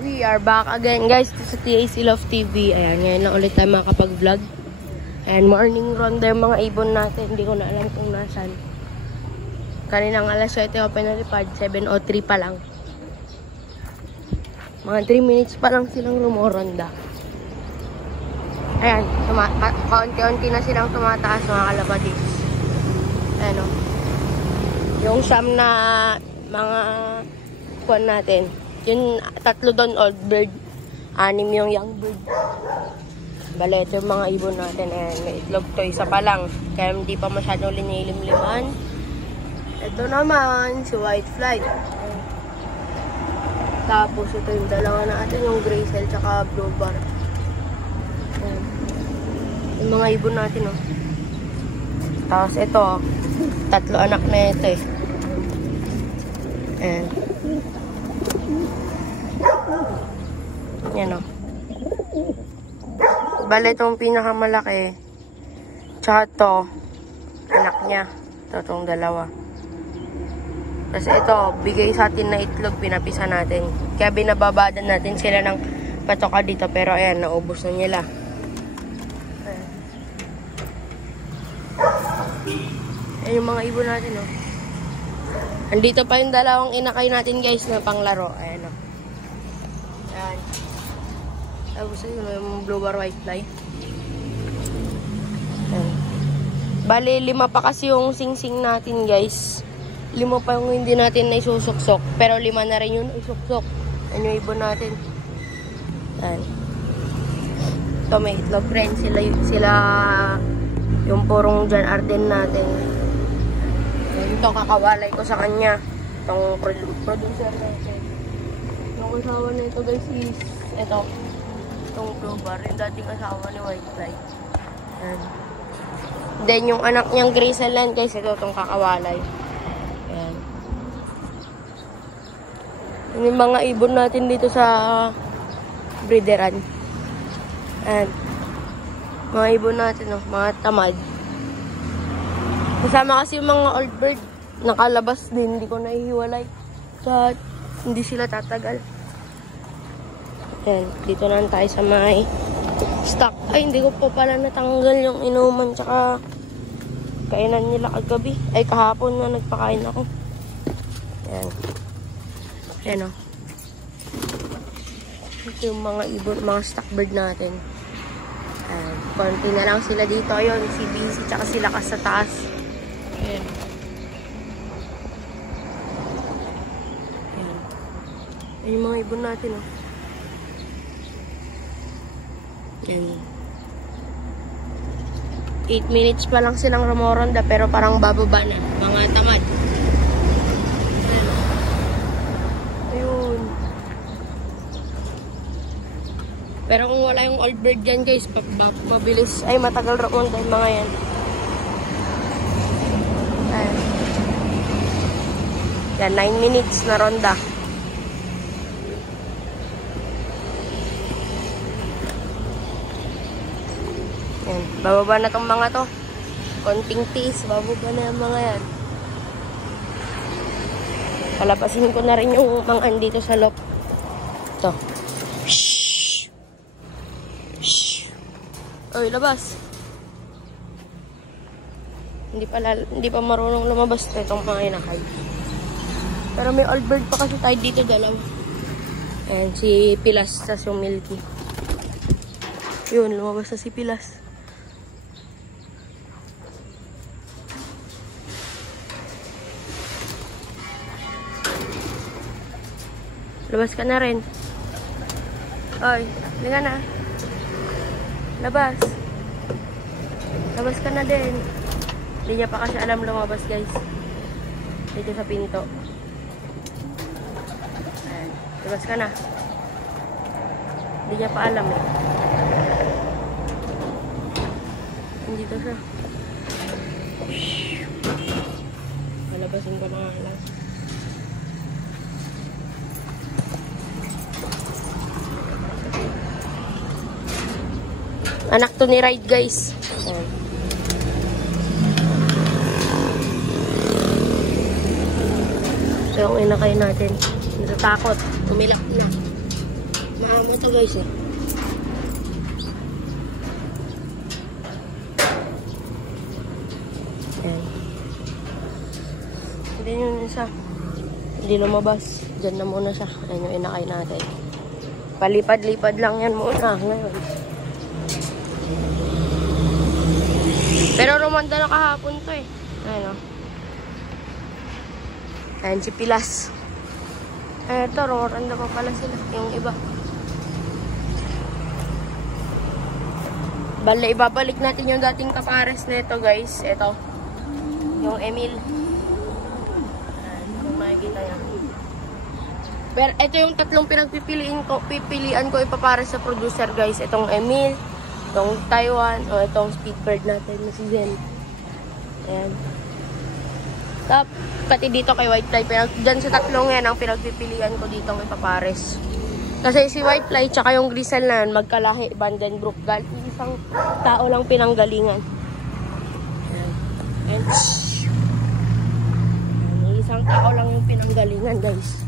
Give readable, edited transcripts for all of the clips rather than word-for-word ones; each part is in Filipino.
We are back again guys to sa TAC Love TV. Ayan, ngayon lang ulit tayo makapag-vlog. Ayan, morning ronda yung mga ibon natin. Hindi ko na alam kung nasan. Kaninang alas 7 ako pinalipad, 7:03 pa lang. Mga 3 minutes pa lang silang rumoronda. Ayan, kaunti-unti na silang tumataas mga kalapatid. Ayan o. Yung siyam na mga kuwan natin. Yung 3 doon old bird, 6 yung young bird. Bale, ito yung mga ibon natin. Ayan, may itlog to, isa pa lang. Kaya hindi pa masyadong linilim-liman. Ito naman, si white flight. Tapos ito yung dalawa natin, yung gray cell tsaka blue bar. Ayan. Yung mga ibon natin, oh. Tapos ito, 3 anak na ito eh. Ayan. Yan o. Bale, itong pinakamalaki. Tsaka ito, anak niya. Ito, itong dalawa. Kasi ito, bigay sa atin na itlog, pinapisa natin. Kaya binababadan natin sila ng patoka dito. Pero ayan, naubos na nila. Ayan yung mga ibon natin, o. Andito pa yung dalawang inakay natin, guys, na panglaro. Ayan, o. Ayan. Tapos yun, yung blue bar white fly. Ayan. Bali, 5 pa kasi yung sing-sing natin, guys. 5 pa yung hindi natin na isusuksok. Pero 5 na rin yung isuksok. Ayan yung ibon natin. Ayan. Ito, may itlog rin. Sila yung purong John Arden natin. Ito, kakawalay ko sa kanya. Itong producer natin. Yung asawa na ito, guys, is ito. Itong blue bar. Yung dating asawa ni white fly. Ayan. Then, yung anak niyang gray cell land, guys, ito itong kakawalay. Ayan. Yung mga ibon natin dito sa breederan. Ayan. Mga ibon natin, oh, mga tamad. Kasama kasi yung mga old bird. Nakalabas din, hindi ko nahihiwalay. So, hindi sila tatagal. Ayan, dito na tayo sa may stock. Ay, hindi ko pa pala natanggal yung inuman tsaka kainan nila kagabi. Ay, kahapon na nagpakain ako. Ayan. Ayan, o. Ito yung mga ibon, mga stock bird natin. Ayan. Konti na lang sila dito. Ayun, si BC tsaka sila sa taas. Ayan. Ayan. Ayan yung mga ibon natin, o. Ayan. 8 minutes pa lang silang rumoronda pero parang bababa na. Mga tamad. Ayun. Pero kung wala yung old bird dyan, guys, mabilis. Ay, matagal rumonda yung mga yan. Ayan. Yan, 9 minutes na ronda. Yan. Bababa na tong mga to. Konting tiis. Bababa na yung mga yan. Palapasin ko na rin yung mga andito sa loft. Ito. Shhh! Shhh! Oy, labas. Hindi pa marunong lumabas itong mga inakay. Pero may old bird pa kasi tayo dito, dalawa. Ayan, si Pilas sa yung Milky. Yun, lumabas na si Pilas. Labas ka na rin. Oy, linga na. Labas. Labas ka na din. Hindi niya pa kasi alam lumabas, guys. Dito sa pinto. Ayan. Labas ka na. Hindi niya pa alam eh. Dito siya. Palabasin ko na nga lang. Anak to ni Ride, guys. Ayan. So, yung inakay natin. Natatakot. Umilak na. to guys eh. Ayan. Hindi yun isa. Hindi lumabas. Diyan na muna siya. Ayan yung inakay natin. Palipad-lipad lang yan muna ngayon. Pero rumanda na kahapon to eh. Ayan o. Ayan si Pilas. Eto, rumanda pa pala sila. Yung iba. Bala, ibabalik natin yung dating kapares na ito guys. Ito. Yung Emil. Ayan, kung makikita yan. Pero ito yung tatlong pipilian ko ipapares sa producer guys. Itong Emil, itong Taiwan, o itong Speedbird natin na si Zen. Ayan. Tapos, pati dito kay Whitefly. Diyan sa tatlong yan ang pinagpipilian ko dito ng ipapares. Kasi si Whitefly tsaka yung Grisel na yun, magkalahi, Banden Group. Isang tao lang pinanggalingan. Ayan. Ayan. Isang tao lang yung pinanggalingan guys.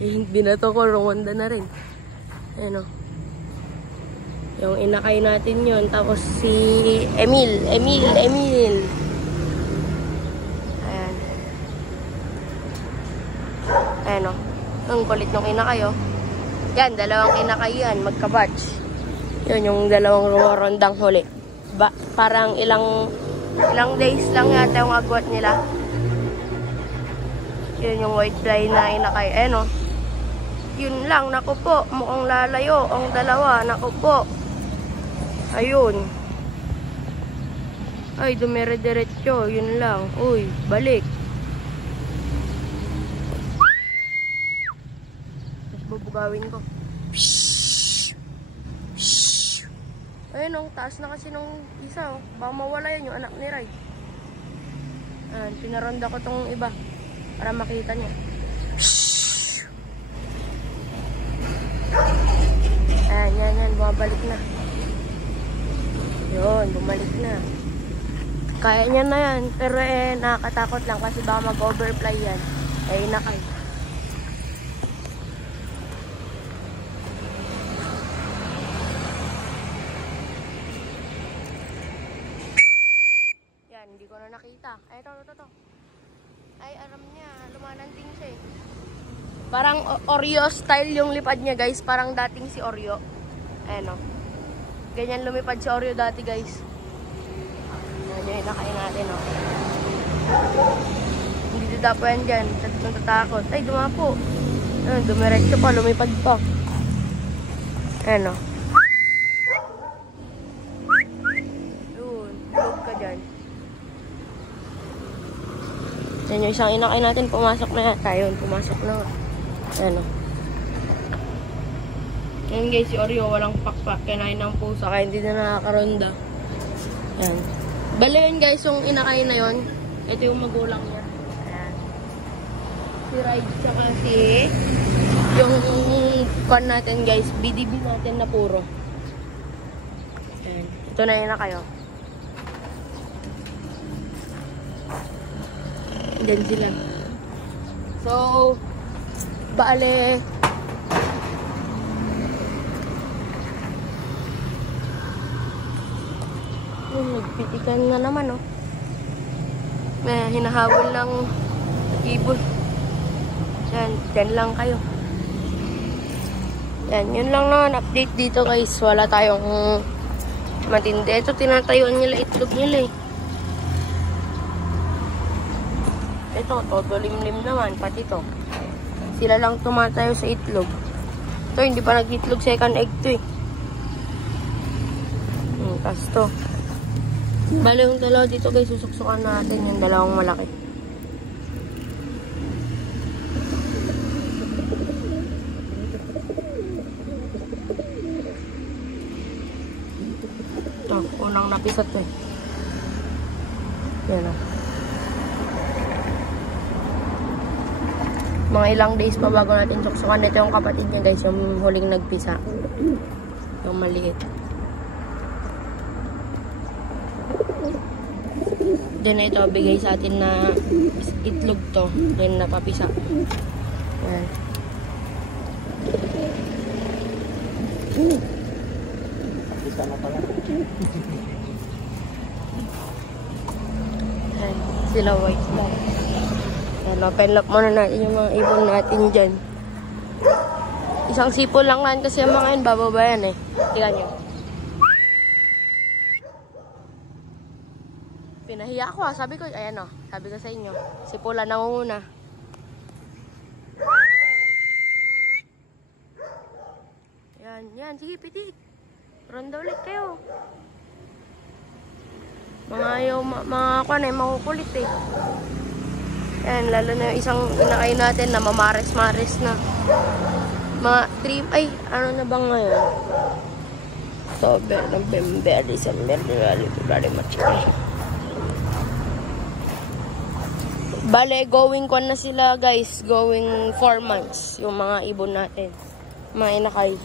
Binato ko, Rwanda na rin. Ayan o. Yung inakay natin yun. Tapos si Emil. Ayan. Ayan o. Ang kulit nung inakay o. Yan, dalawang inakay yan. Magka-batch. Yun yung dalawang rondang huli. Parang ilang days lang yata yung agwat nila. Yun yung Whitefly na inakay. Ayan o. Yun lang, naku po. Mukhang lalayo. Ang dalawa, naku po. Ayun. Ay, dumire-diretso. Yun lang. Uy, balik. Tapos bubugawin ko. Ayun, ang taas na kasi nung isa. Oh. Baka mawala yun yung anak ni Rai. Ayan, pinaronda ko tong iba. Para makita niya. Ayan, yan. Bumabalik na. Yun, bumalik na. Kaya niya na yan. Pero nakakatakot lang kasi baka mag-overfly yan. Ay, nakay. Yan, hindi ko na nakita. Ay, ito. Ay, aram niya. Lumananding siya eh. Parang Oreo style yung lipad niya guys. Parang dating si Oreo. Ayan o. Ganyan lumipad si Oreo dati guys. Ayan yung inakain natin o. Hindi dadapo yan dyan. Tatakot. Ay, dumapo. Ayan, dumiretso pa. Lumipad pa. Ayan o. Yun. Tulog ka dyan. Ayan yung isang inakain natin. Pumasok na yata. Yun, pumasok na nga. Ayan o. Ayan guys, si Oreo walang pakpak. Kinain ng pusa. Kaya hindi na nakakaronda. Ayan. Bale yun guys, yung inakain na yun. Ito yung magulang niya. Ayan. Si Ride tsaka si yung pan natin guys. BDB natin na puro. Ayan. Ito na yun na kayo. Diyan sila. So, bale nagpitikan na naman oh. May hinahabol ng ibon. Yan lang kayo. Yan, yun lang naman update dito guys. Wala tayong matindi. Ito tinatayuan nila itlog nila eh. Ito, todo limlim naman, pati to. Sila lang tumatayo sa itlog. Ito, hindi pa nag-itlog second egg to eh. Tapos to. Bale, yung dalawa dito guys, susuksukan natin yung dalawang malaki. Ito, unang napisat to eh. Yan o. Mga ilang days pa bago natin suksukan. Ito yung kapatid niya guys, yung huling nagpisa. Yung maliit. Then ito, bigay sa atin na itlog to. Then napapisa. Yan. na pala. Ayan, sila white lang. Ayan, open lock muna natin yung mga ibon natin dyan. Isang sipol lang yan kasi yung mga yun, bababa yan eh. Tingnan nyo. Pinahiya ako sabi ko, ayan o, sabi ko sa inyo, sipulan nangunguna. Yan, sige, pitik. Ronda ulit kayo. Mga kwan eh, makukulit eh. Yan, lalo na yung isang inakay natin na mamares-mares na. Mga 3, ay, ano na ba ngayon? October, November, December, January, February, March, April. Bale, going kwan na sila guys, going 4 months, yung mga ibon natin. Mga inakay.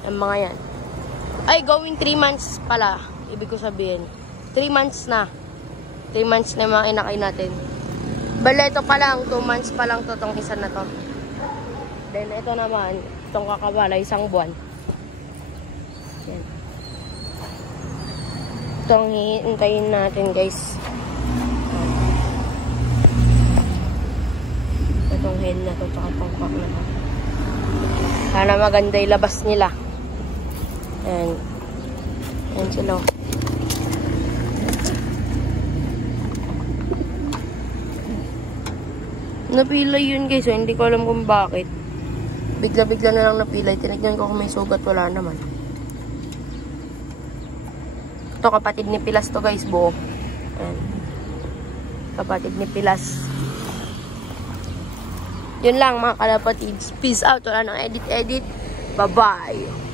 Ang mga yan. Ay, going 3 months pala. Ibig ko sabihin. 3 months na. 3 months na yung mga inakay natin. Bale, ito pa lang. 2 months pa lang to, tong isa na to. Then, ito naman. Itong kakabala, 1 buwan. Yan. Itong hihintayin natin, guys. Itong hen na to, tsaka itong cock na to. Sana maganda yung labas nila. Ayan. Ayan sila. Napilay yun guys. So, hindi ko alam kung bakit. Bigla-bigla na lang napilay. Tinignan ko kung may sugat. Wala naman. Ito kapatid ni Pilas to guys. Buo. Ayan. Kapatid ni Pilas. Yun lang mga kalapatids. Peace out. Wala nang edit-edit. Bye-bye.